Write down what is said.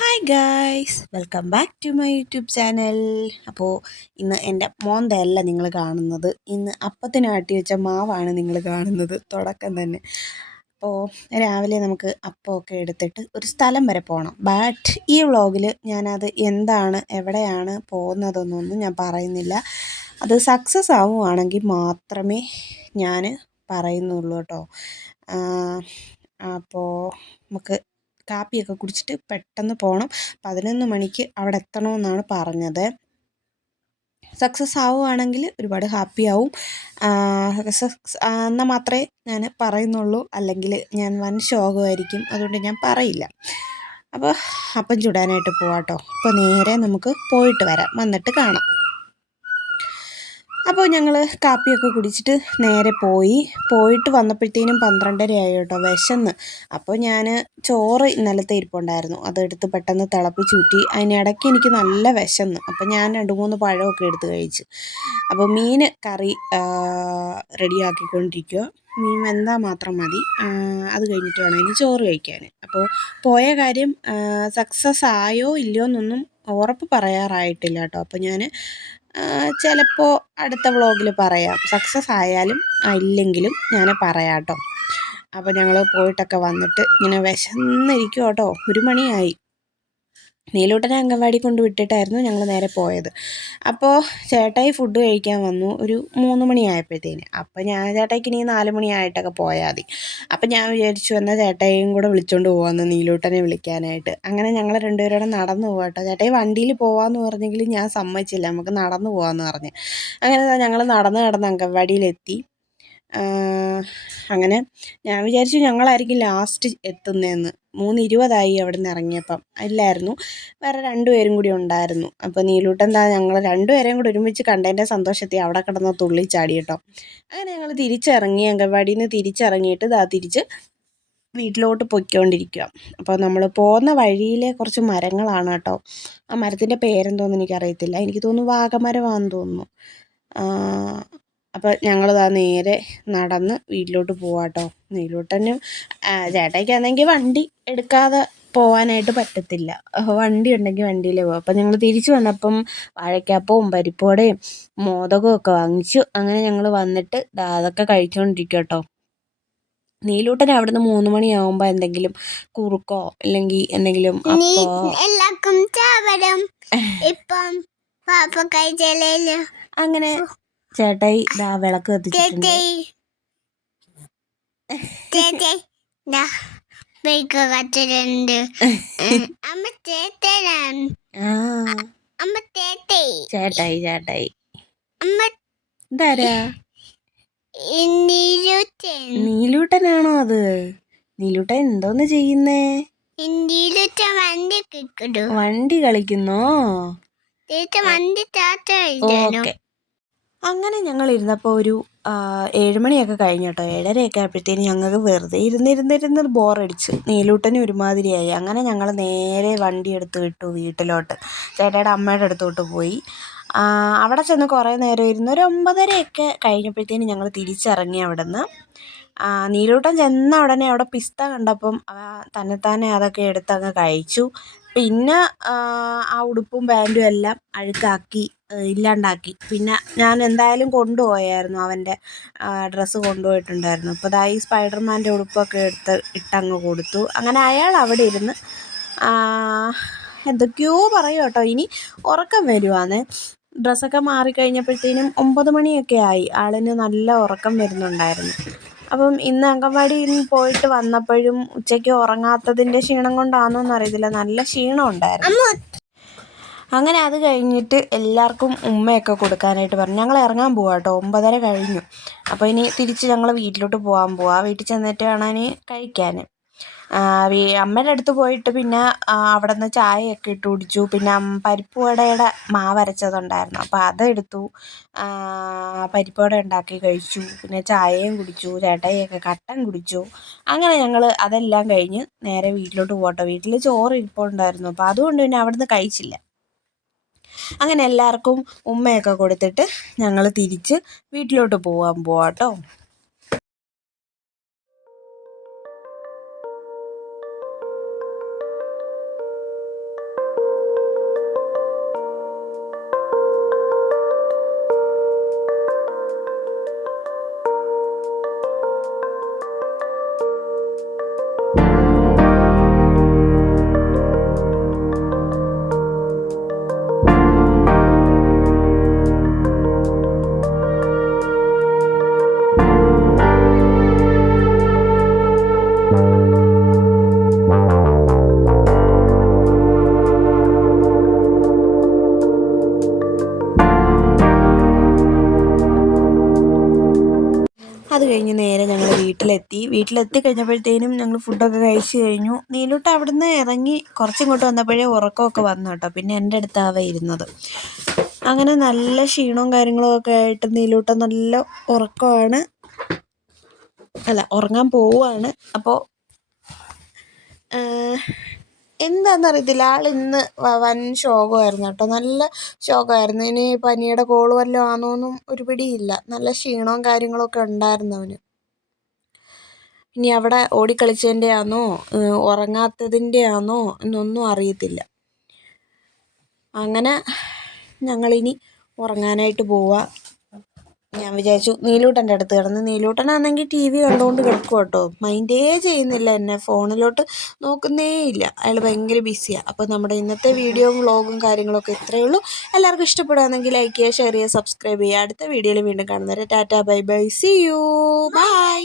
Hi guys welcome back to my YouTube channel അപ്പോൾ ഇന്ന് എന്റെ മോന്തയല്ല നിങ്ങൾ കാണുന്നത്. ഇന്ന് അപ്പത്തിന് ആട്ടി വെച്ച മാവാണ് നിങ്ങൾ കാണുന്നത്. തുടക്കം തന്നെ. അപ്പോൾ രാവിലെ നമുക്ക് അപ്പമൊക്കെ എടുത്തിട്ട് ഒരു സ്ഥലം വരെ പോകണം ബട്ട് ഈ വ്ളോഗിൽ ഞാനത് എന്താണ് എവിടെയാണ് പോകുന്നതെന്നൊന്നും ഞാൻ പറയുന്നില്ല. അത് സക്സസ് ആവുകയാണെങ്കിൽ മാത്രമേ ഞാൻ പറയുന്നുള്ളൂ കേട്ടോ. അപ്പോൾ നമുക്ക് കാപ്പിയൊക്കെ കുടിച്ചിട്ട് പെട്ടെന്ന് പോകണം പതിനൊന്ന് മണിക്ക് അവിടെ എത്തണമെന്നാണ് പറഞ്ഞത്. സക്സസ് ആവുകയാണെങ്കിൽ ഒരുപാട് ഹാപ്പി ആവും. സക്സസ് എന്നാൽ മാത്രമേ ഞാൻ പറയുന്നുള്ളൂ. അല്ലെങ്കിൽ ഞാൻ വൻ ശോകമായിരിക്കും. അതുകൊണ്ട് ഞാൻ പറയില്ല. അപ്പോൾ അപ്പം ചുടാനായിട്ട് പോവാട്ടോ. അപ്പോൾ നേരെ നമുക്ക് പോയിട്ട് വരാം. വന്നിട്ട് കാണാം. അപ്പോൾ ഞങ്ങൾ കാപ്പിയൊക്കെ കുടിച്ചിട്ട് നേരെ പോയി. പോയിട്ട് വന്നപ്പോഴത്തേനും പന്ത്രണ്ടര ആയി കേട്ടോ വിശന്ന്. അപ്പോൾ ഞാൻ ചോറ് ഇന്നലത്തെ ഇരിപ്പുണ്ടായിരുന്നു. അതെടുത്ത് പെട്ടെന്ന് തിളപ്പിച്ച് ചൂറ്റി അതിനിടയ്ക്ക് എനിക്ക് നല്ല വിശന്ന്. അപ്പോൾ ഞാൻ രണ്ട് മൂന്ന് പഴമൊക്കെ എടുത്ത് കഴിച്ചു. അപ്പോൾ മീൻ കറി റെഡിയാക്കിക്കൊണ്ടിരിക്കുക മീൻ വെന്താൽ മാത്രം മതി. അത് കഴിഞ്ഞിട്ട് വേണം ഇനി ചോറ് കഴിക്കാൻ. അപ്പോൾ പോയ കാര്യം സക്സസ് ആയോ ഇല്ലയോ എന്നൊന്നും ഉറപ്പ് പറയാറായിട്ടില്ല കേട്ടോ. അപ്പോൾ ഞാൻ ചിലപ്പോൾ അടുത്ത വ്ളോഗിൽ പറയാം. സക്സസ് ആയാലും ഇല്ലെങ്കിലും ഞാൻ പറയാം കേട്ടോ അപ്പോൾ ഞങ്ങൾ പോയിട്ടൊക്കെ വന്നിട്ട് ഇങ്ങനെ വിശന്നിരിക്കും കേട്ടോ ഒരു മണിയായി. നീലൂട്ടനെ അംഗൻവാടി കൊണ്ട് വിട്ടിട്ടായിരുന്നു ഞങ്ങൾ നേരെ പോയത്. അപ്പോൾ ചേട്ടായി ഫുഡ് കഴിക്കാൻ വന്നു ഒരു മൂന്ന് മണിയായപ്പോഴത്തേന് അപ്പോൾ ഞാൻ ചേട്ടായിക്ക് ഇനി നാല് മണിയായിട്ടൊക്കെ പോയാൽ മതി. അപ്പോൾ ഞാൻ വിചാരിച്ചു എന്നാൽ ചേട്ടായിയും കൂടെ വിളിച്ചുകൊണ്ട് പോകാമെന്ന് നീലൂട്ടനെ വിളിക്കാനായിട്ട്. അങ്ങനെ ഞങ്ങൾ രണ്ടുപേരോടെ നടന്നു പോകട്ടോ ചേട്ടായി വണ്ടിയിൽ പോകാമെന്ന് പറഞ്ഞെങ്കിൽ ഞാൻ സമ്മതിച്ചില്ല. നമുക്ക് നടന്നു പോകാമെന്ന് പറഞ്ഞ്. അങ്ങനെ ഞങ്ങൾ നടന്ന് നടന്ന് അംഗൻവാടിയിലെത്തി. അങ്ങനെ ഞാൻ വിചാരിച്ചു ഞങ്ങളായിരിക്കും ലാസ്റ്റ് എത്തുന്നതെന്ന് മൂന്ന് ഇരുപതായി അവിടെ നിന്ന് ഇറങ്ങിയപ്പം ഇല്ലായിരുന്നു. വേറെ രണ്ടുപേരും കൂടി ഉണ്ടായിരുന്നു. അപ്പോൾ നീലൂട്ടെന്താ ഞങ്ങൾ രണ്ടുപേരെയും കൂടി ഒരുമിച്ച് കണ്ടതിന്റെ സന്തോഷത്തിൽ അവിടെ കിടന്ന് തുള്ളിച്ചാടി കേട്ടോ. അങ്ങനെ ഞങ്ങൾ തിരിച്ചിറങ്ങി അംഗൻവാടിയിൽ നിന്ന് തിരിച്ചിറങ്ങിയിട്ട് ഇതാ തിരിച്ച് വീട്ടിലോട്ട് പൊയ്ക്കൊണ്ടിരിക്കുക അപ്പോൾ നമ്മൾ പോകുന്ന വഴിയിലെ കുറച്ച് മരങ്ങളാണ് കേട്ടോ. ആ മരത്തിന്റെ പേരെന്തോന്ന് എനിക്കറിയത്തില്ല. എനിക്ക് തോന്നുന്നു വാഗമരമാണെന്ന് തോന്നുന്നു. അപ്പോൾ ഞങ്ങളിതാ നേരെ നടന്ന് വീട്ടിലോട്ട് പോവാം കേട്ടോ വീട്ടിലോട്ട് തന്നെ ചേട്ടായിക്കാണെങ്കിൽ വണ്ടി എടുക്കാതെ പോവാനായിട്ട് പറ്റത്തില്ല. വണ്ടി ഉണ്ടെങ്കിൽ വണ്ടിയിൽ പോകും അപ്പം ഞങ്ങൾ തിരിച്ചു വന്നപ്പം വാഴക്കാപ്പവും പരിപ്പോടയും മോദകവും ഒക്കെ വാങ്ങിച്ചു. അങ്ങനെ ഞങ്ങൾ വന്നിട്ട് അതൊക്കെ കഴിച്ചുകൊണ്ടിരിക്കും കേട്ടോ നീലൂട്ടൻ അവിടുന്ന് മൂന്ന് മണിയാവുമ്പോൾ എന്തെങ്കിലും കുറുക്കോ അല്ലെങ്കിൽ എന്തെങ്കിലും എല്ലാവർക്കും ഇപ്പം അങ്ങനെ ചേട്ടായി ദാ വിളക്ക് കത്തിച്ചിട്ടുണ്ട്. ചേട്ടായി ചേട്ടായി. ഇതാരാ? നീലൂട്ടനാണോ അത്? നീലൂട്ടൻ എന്തോന്ന് ചെയ്യുന്നേ? വണ്ടി കളിക്കുന്നോ. ഓക്കെ. അങ്ങനെ ഞങ്ങൾ ഇരുന്നപ്പോൾ ഒരു ഏഴുമണിയൊക്കെ കഴിഞ്ഞു കേട്ടോ ഏഴരയൊക്കെ ആയപ്പോഴത്തേനും ഞങ്ങൾക്ക് വെറുതെ ഇരുന്നിരുന്നിരുന്ന് ബോറടിച്ച്. നീലൂട്ടനും ഒരുമാതിരിയായി. അങ്ങനെ ഞങ്ങൾ നേരെ വണ്ടി എടുത്ത് വിട്ടു വീട്ടിലോട്ട്. ചേട്ടയുടെ അമ്മയുടെ അടുത്തോട്ട് പോയി. അവിടെ ചെന്ന് കുറേ നേരം ഇരുന്ന് ഒരു ഒമ്പതരയൊക്കെ കഴിഞ്ഞപ്പോഴത്തേനും ഞങ്ങൾ തിരിച്ചിറങ്ങി അവിടെ നിന്ന് നീലൂട്ടൻ ചെന്ന ഉടനെ അവിടെ പിസ്ത കണ്ടപ്പം തന്നെത്താനെ അതൊക്കെ എടുത്ത് അങ്ങ് കഴിച്ചു. പിന്നെ ആ ഉടുപ്പും പാന്റും എല്ലാം അഴുക്കാക്കി ഇല്ലാണ്ടാക്കി. പിന്നെ ഞാൻ എന്തായാലും കൊണ്ടുപോയായിരുന്നു അവന്റെ ഡ്രസ്സ് കൊണ്ടുപോയിട്ടുണ്ടായിരുന്നു. അപ്പോൾ ദാ ഈ സ്പൈഡർമാന്റെ ഉടുപ്പൊക്കെ എടുത്ത് ഇട്ടങ്ങ് കൊടുത്തു. അങ്ങനെ അയാൾ അവിടെ ഇരുന്ന് എന്തൊക്കെയോ പറയും കേട്ടോ. ഇനി ഉറക്കം വരുവാന്ന്. ഡ്രസ്സൊക്കെ മാറിക്കഴിഞ്ഞപ്പോഴത്തേനും ഒമ്പത് മണിയൊക്കെ ആയി. ആളിന് നല്ല ഉറക്കം വരുന്നുണ്ടായിരുന്നു. അപ്പം ഇന്ന് അംഗൻവാടിയിൽ പോയിട്ട് വന്നപ്പോഴും ഉച്ചയ്ക്ക് ഉറങ്ങാത്തതിന്റെ ക്ഷീണം കൊണ്ടാണോന്ന് അറിയത്തില്ല. നല്ല ക്ഷീണം ഉണ്ടായിരുന്നു. അങ്ങനെ അത് കഴിഞ്ഞിട്ട് എല്ലാവർക്കും ഉമ്മയൊക്കെ കൊടുക്കാനായിട്ട് പറഞ്ഞു. ഞങ്ങൾ ഇറങ്ങാൻ പോവാം കേട്ടോ. ഒമ്പതര കഴിഞ്ഞു. അപ്പോൾ ഇനി തിരിച്ച് ഞങ്ങൾ വീട്ടിലോട്ട് പോകാൻ പോവാം. വീട്ടിൽ ചെന്നിട്ട് വേണം ഇനി കഴിക്കാൻ. അമ്മയുടെ അടുത്ത് പോയിട്ട് പിന്നെ അവിടെ നിന്ന് ചായയൊക്കെ ഇട്ട് കുടിച്ചു. പിന്നെ പരിപ്പ് വടയുടെ മാവ് അരച്ചതുണ്ടായിരുന്നു. അപ്പോൾ അതെടുത്തു പരിപ്പ് വട ഉണ്ടാക്കി കഴിച്ചു. പിന്നെ ചായയും കുടിച്ചു. ചേട്ടായിയൊക്കെ കട്ടൻ കുടിച്ചു. അങ്ങനെ ഞങ്ങൾ അതെല്ലാം കഴിഞ്ഞ് നേരെ വീട്ടിലോട്ട് പോകട്ടെ. വീട്ടിൽ ചോറ് ഇരിപ്പുണ്ടായിരുന്നു അപ്പോൾ അതുകൊണ്ട് പിന്നെ അവിടെ നിന്ന് കഴിച്ചില്ല. അങ്ങനെ എല്ലാവർക്കും ഉമ്മയൊക്കെ കൊടുത്തിട്ട് ഞങ്ങൾ തിരിച്ച് വീട്ടിലോട്ട് പോകാൻ പോവാട്ടോ വീട്ടിലെത്തി. വീട്ടിലെത്തി കഴിഞ്ഞപ്പോഴത്തേനും ഞങ്ങൾ ഫുഡൊക്കെ കഴിച്ചു കഴിഞ്ഞു. നീലൂട്ട അവിടുന്ന് ഇറങ്ങി കുറച്ചിങ്ങോട്ട് വന്നപ്പോഴേ ഉറക്കമൊക്കെ വന്നു കേട്ടോ. പിന്നെ എന്റെ അടുത്താവേ ഇരുന്നത്. അങ്ങനെ നല്ല ക്ഷീണവും കാര്യങ്ങളും ഒക്കെ ആയിട്ട് നീലൂട്ട നല്ല ഉറക്കമാണ്. അല്ല ഉറങ്ങാൻ പോവുകയാണ് അപ്പോൾ എന്താണെന്നറിയത്തില്ല ആൾ ഇന്ന് വൻ ശോകമായിരുന്നു കേട്ടോ. നല്ല ശോകമായിരുന്നു. ഇനി പനിയുടെ കോൾ വല്ലതും ആണോന്നും ഒരു പിടിയില്ല. നല്ല ക്ഷീണവും കാര്യങ്ങളൊക്കെ ഉണ്ടായിരുന്നു അവന്. ഇനി അവിടെ ഓടിക്കളിച്ചതിന്റെ ആണോ ഉറങ്ങാത്തതിന്റെ ആണോ എന്നൊന്നും അറിയത്തില്ല. അങ്ങനെ ഞങ്ങളിനി ഉറങ്ങാനായിട്ട് പോവാ. ഞാൻ വിചാരിച്ചു നീലൂട്ടന്റെ അടുത്ത് കിടന്ന് നീലൂട്ടനാണെങ്കിൽ ടി വി കണ്ടുകൊണ്ട് കിടക്കും കേട്ടോ. മൈൻഡേ ചെയ്യുന്നില്ല എന്നെ ഫോണിലോട്ട് നോക്കുന്നേ ഇല്ല. അയാൾ ഭയങ്കര ബിസിയാണ് അപ്പോൾ നമ്മുടെ ഇന്നത്തെ വീഡിയോയും വ്ളോഗും കാര്യങ്ങളൊക്കെ ഇത്രയേ ഉള്ളൂ. എല്ലാവർക്കും ഇഷ്ടപ്പെടുകയാണെങ്കിൽ ലൈക്ക് ചെയ്യുക ഷെയർ ചെയ്യുക സബ്സ്ക്രൈബ് ചെയ്യുക. അടുത്ത വീഡിയോയിൽ വീണ്ടും കാണുന്നവരെ tata bye bye see you bye.